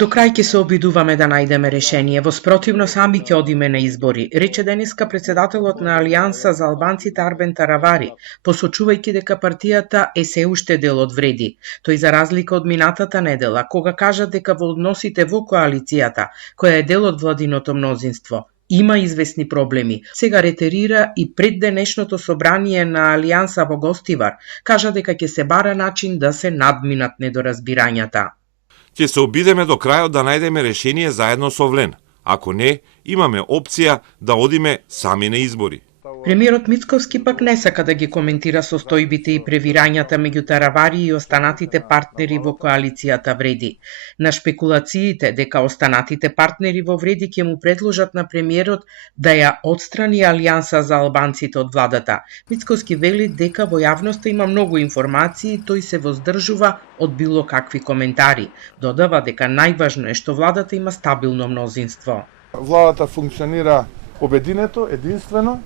До крај ќе се обидуваме да најдеме решение, во спротивно сами ќе одиме на избори, рече денеска председателот на Алијанса за албанците Арбен Таравари, посочувајќи дека партијата е се уште дел од Вреди. Тој за разлика од минатата недела, кога кажа дека во односите во коалицијата, која е дел од владиното мнозинство, има известни проблеми. Сега ретерира и пред денешното собрание на Алијанса во Гостивар, кажа дека ќе се бара начин да се надминат недоразбирањата. Ќе се обидеме до крајот да најдеме решение заедно со Влен. Ако не, имаме опција да одиме сами на избори. Премиерот Мицковски пак не сака да ги коментира состојбите и превирањата меѓу Таравари и останатите партнери во коалицијата Вреди. На шпекулациите дека останатите партнери во Вреди ќе му предложат на премиерот да ја отстрани Алијанса за албанците од владата, Мицковски вели дека во јавноста има многу информации и тој се воздржува од било какви коментари. Додава дека најважно е што владата има стабилно мнозинство. Владата функционира обединето, единствено.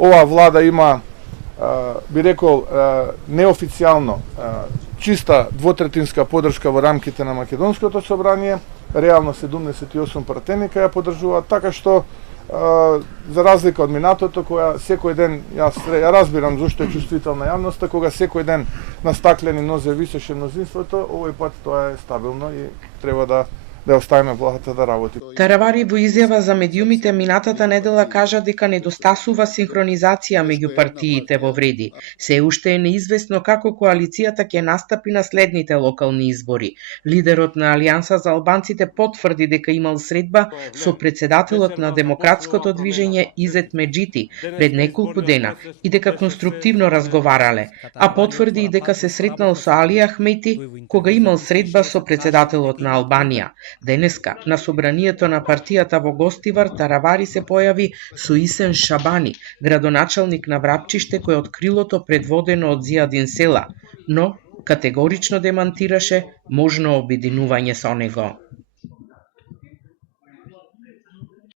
Ова влада има, би рекол, неофицијално чиста двотретинска подршка во рамките на Македонското собрание, реално 78 пратеника ја поддржуваат, така што за разлика од минатото, која секој ден, ја разбирам зашто е чувствителна јавноста, кога секој ден на стаклени нозе висоше мнозинството, овој пат тоа е стабилно и треба да оставиме владата да работи. Таравари во изјава за медиумите минатата недела кажа дека недостасува синхронизација меѓу партиите во Вреди. Се уште е неизвестно како коалицијата ќе настапи на следните локални избори. Лидерот на Алијанса за албанците потврди дека имал средба со председателот на демократското движење Изет Меджити пред неколку дена и дека конструктивно разговарале, а потврди и дека се сретнал со Али Ахмети кога имал средба со председателот на Албанија. Денеска, на собранието на партијата во Гостивар, Таравари се појави со Исен Шабани, градоначалник на Врапчиште кој од крилото предводено од Зијадин Села, но категорично демантираше можно обединување со него.